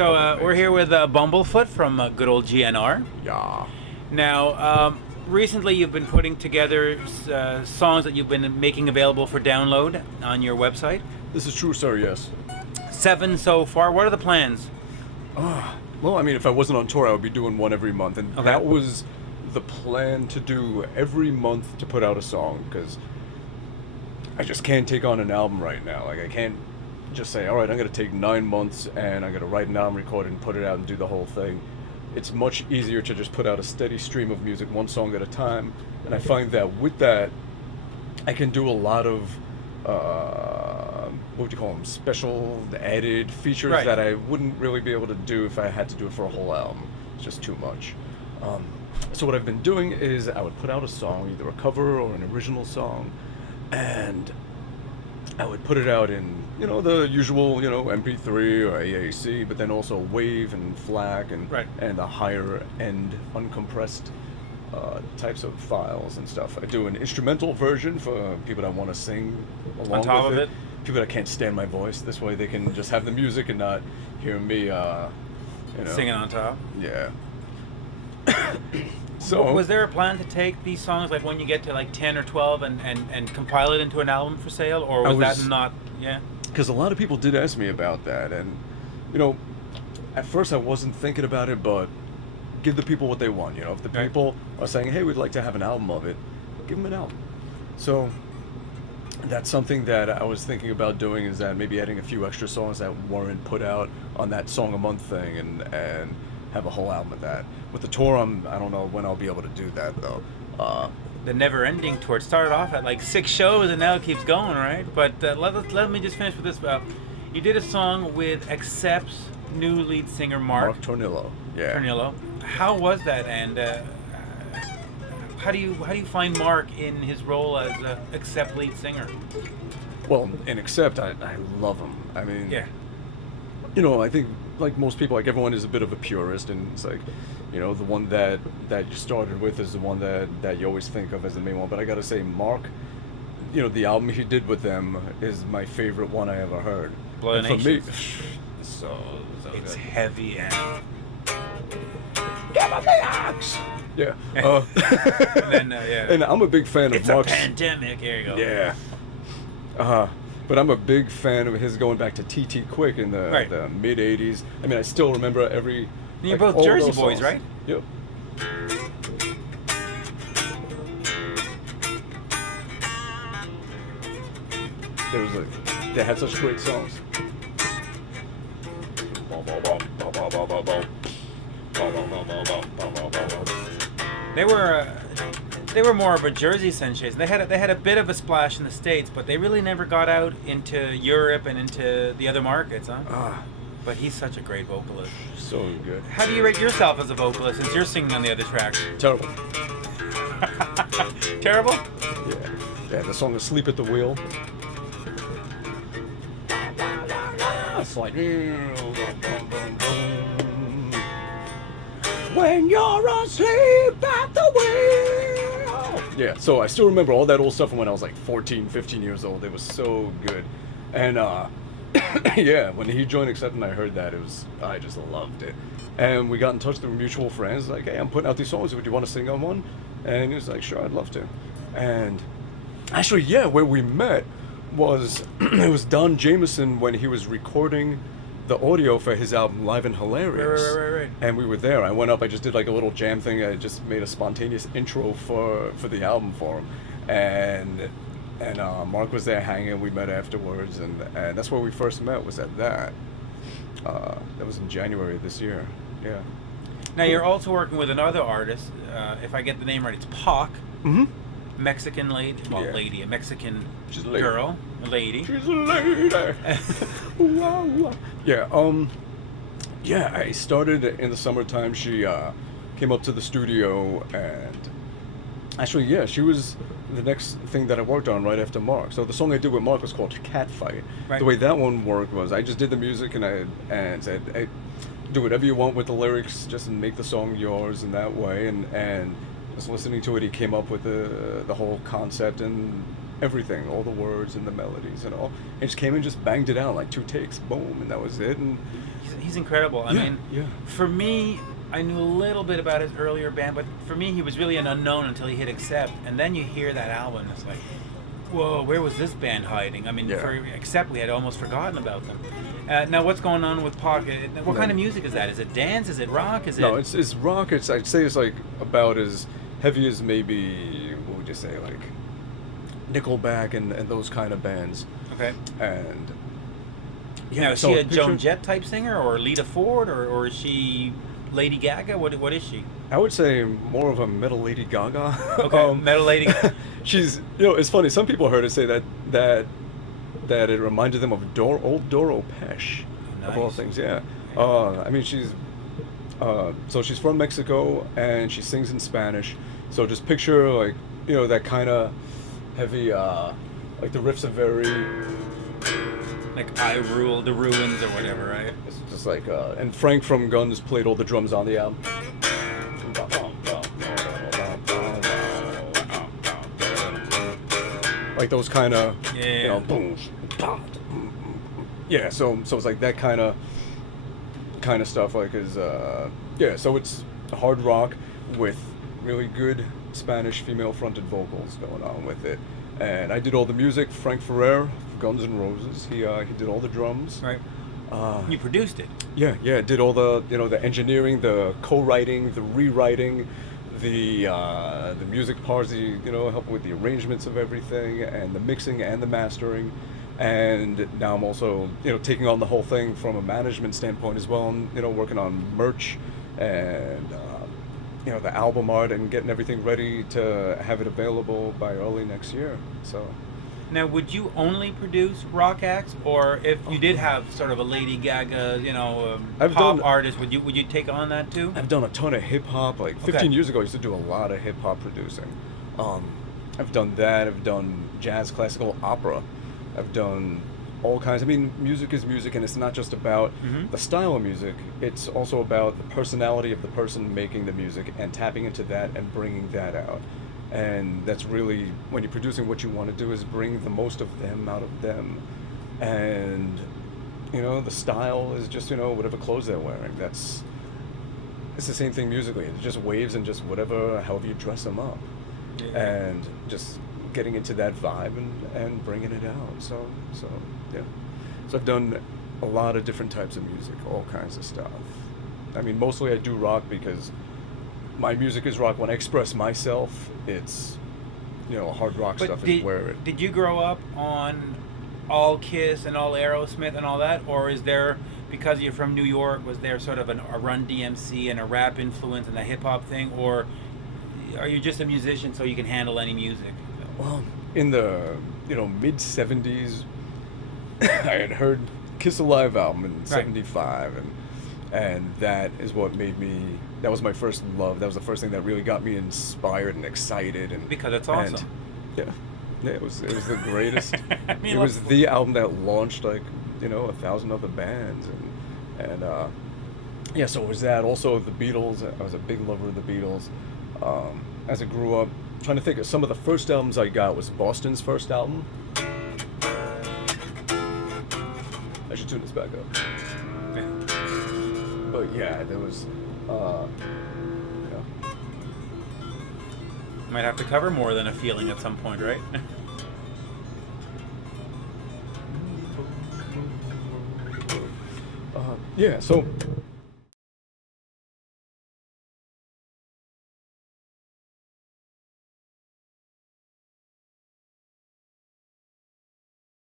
So we're here with Bumblefoot from good old GNR. Yeah. Now, recently you've been putting together songs that you've been making available for download on your website. This is true, sir, yes. 7 so far. What are the plans? Well, I mean, if I wasn't on tour, I would be doing one every month. And Okay. that was the plan, to do every month to put out a song, because I just can't take on an album right now. Like, I can't just say, all right, I'm going to take 9 months and I'm going to write an album, record it, and put it out and do the whole thing. It's much easier to just put out a steady stream of music, one song at a time. And I find that with that, I can do a lot of, what would you call them, special added features Right. that I wouldn't really be able to do if I had to do it for a whole album. It's just too much. So what I've been doing is I would put out a song, either a cover or an original song, and I would put it out in, the usual, MP3 or AAC, but then also WAV and FLAC and Right. and the higher end uncompressed types of files and stuff. I do an instrumental version for people that want to sing along On top with of it. it? People that can't stand my voice. This way they can just have the music and not hear me, Singing on top. Yeah. So Was there a plan to take these songs, like when you get to like 10 or 12, and compile it into an album for sale, or was that not? Yeah. Because a lot of people did ask me about that, and at first I wasn't thinking about it, but give the people what they want. If the Right. people are saying, hey, we'd like to have an album of it, give them an album. So that's something that I was thinking about doing, is that maybe adding a few extra songs that weren't put out on that song a month thing, and have a whole album of that. With the tour, I don't know when I'll be able to do that though. The never-ending tour. It started off at like 6 shows, and now it keeps going, right? But let me just finish with this. You did a song with Accept's new lead singer, Mark Tornillo. Yeah. Tornillo. How was that? And how do you find Mark in his role as Accept lead singer? Well, in Accept, I love him. I mean, Yeah. I think like most people, like everyone is a bit of a purist, and it's like, the one that you started with is the one that you always think of as the main one. But I gotta say, Mark, the album he did with them is my favorite one I ever heard. Blood And for me, Nations. so It's good. heavy and Give him the axe! Yeah. and then yeah. And I'm a big fan It's of a Mark's. pandemic. Here you go. Yeah. But I'm a big fan of his going back to TT Quick in the Right. mid '80s. I mean, I still remember every. You're like, both all Jersey those boys, songs. right? Yep. They had such great songs. They were more of a Jersey sensation. They had a bit of a splash in the States, but they really never got out into Europe and into the other markets, huh? But he's such a great vocalist. So good. How do you rate yourself as a vocalist, since you're singing on the other tracks? Terrible. Terrible? Yeah, the song "Asleep at the Wheel." It's like when you're asleep at the wheel. Yeah, so I still remember all that old stuff from when I was like 14, 15 years old. It was so good. And yeah, when he joined Accept and I heard that, I just loved it. And we got in touch through mutual friends, like, hey, I'm putting out these songs, would you want to sing on one? And he was like, sure, I'd love to. And actually, yeah, where we met was, it was Don Jameson when he was recording the audio for his album Live and Hilarious. Right. And we were there. I went up, I just did like a little jam thing. I just made a spontaneous intro for the album for him. And Mark was there hanging. We met afterwards, and that's where we first met, was at that. That was in January of this year. Yeah. Now you're also working with another artist. If I get the name right, it's Pac. Mm-hmm. Mexican lady, well, Yeah. lady, a Mexican She's a lady. girl, a lady. She's a lady. Wow. Yeah. Yeah. I started in the summertime. She came up to the studio, and actually, yeah, she was the next thing that I worked on right after Mark. So the song I did with Mark was called "Catfight." Right. The way that one worked was I just did the music and said, hey, do whatever you want with the lyrics, just make the song yours in that way. And just listening to it, he came up with the whole concept, and everything, all the words and the melodies and all. And just came and just banged it out like 2 takes, boom, and that was it. And He's incredible. I mean, yeah. for me, I knew a little bit about his earlier band, but for me, he was really an unknown until he hit Accept. And then you hear that album, and it's like, whoa, where was this band hiding? I mean, for Accept, we had almost forgotten about them. Now, what's going on with Pocket? What kind of music is that? Is it dance? Is it rock? Is it? No, it's rock. I'd say it's like about as heavy as maybe, what would you say, like Nickelback and those kind of bands. Okay. And yeah, now, is she a Joan Jett type singer, or Lita Ford, or is she Lady Gaga? What is she? I would say more of a metal Lady Gaga. Okay, metal Lady Gaga. She's, it's funny. Some people heard her say that it reminded them of old Doro Pesh, of all things. Yeah. I mean, she's so she's from Mexico and she sings in Spanish. So just picture like that kind of heavy, like the riffs are very like I Rule the Ruins or whatever, right? It's just like and Frank from Guns played all the drums on the album. Like those kind of, boom, yeah. So it's like that kind of stuff. Like so it's hard rock with really good Spanish female-fronted vocals going on with it. And I did all the music. Frank Ferrer, Guns N' Roses. He did all the drums. Right. You produced it. Yeah. Did all the the engineering, the co-writing, the rewriting. The music parts, helping with the arrangements of everything, and the mixing and the mastering, and now I'm also taking on the whole thing from a management standpoint as well. And working on merch and the album art and getting everything ready to have it available by early next year. So. Now, would you only produce rock acts, or if you did have sort of a Lady Gaga, pop artist, would you take on that too? I've done a ton of hip hop. Like 15 years ago, I used to do a lot of hip hop producing. I've done that. I've done jazz, classical, opera. I've done all kinds. I mean, music is music, and it's not just about the style of music. It's also about the personality of the person making the music and tapping into that and bringing that out. And that's really, when you're producing, what you want to do is bring the most of them out of them. And, the style is just, whatever clothes they're wearing. It's the same thing musically. It's just waves and just however you dress them up. Yeah. And just getting into that vibe and bringing it out. So, yeah. So I've done a lot of different types of music, all kinds of stuff. I mean, mostly I do rock because my music is rock. When I express myself, it's, hard rock stuff is where it... Did you grow up on all Kiss and all Aerosmith and all that? Or is there, because you're from New York, was there sort of a Run DMC and a rap influence and a hip-hop thing? Or are you just a musician so you can handle any music? Well, in the, mid-'70s, I had heard Kiss Alive album in 75, and that is what made me... That was my first love. That was the first thing that really got me inspired and excited. And because it's awesome. And, it was the greatest. It was the album that launched 1,000 other bands, and so it was that. Also the Beatles. I was a big lover of the Beatles. As I grew up, trying to think of some of the first albums I got was Boston's first album. I should tune this back up. But yeah, there was. Might have to cover more than a feeling at some point, right? So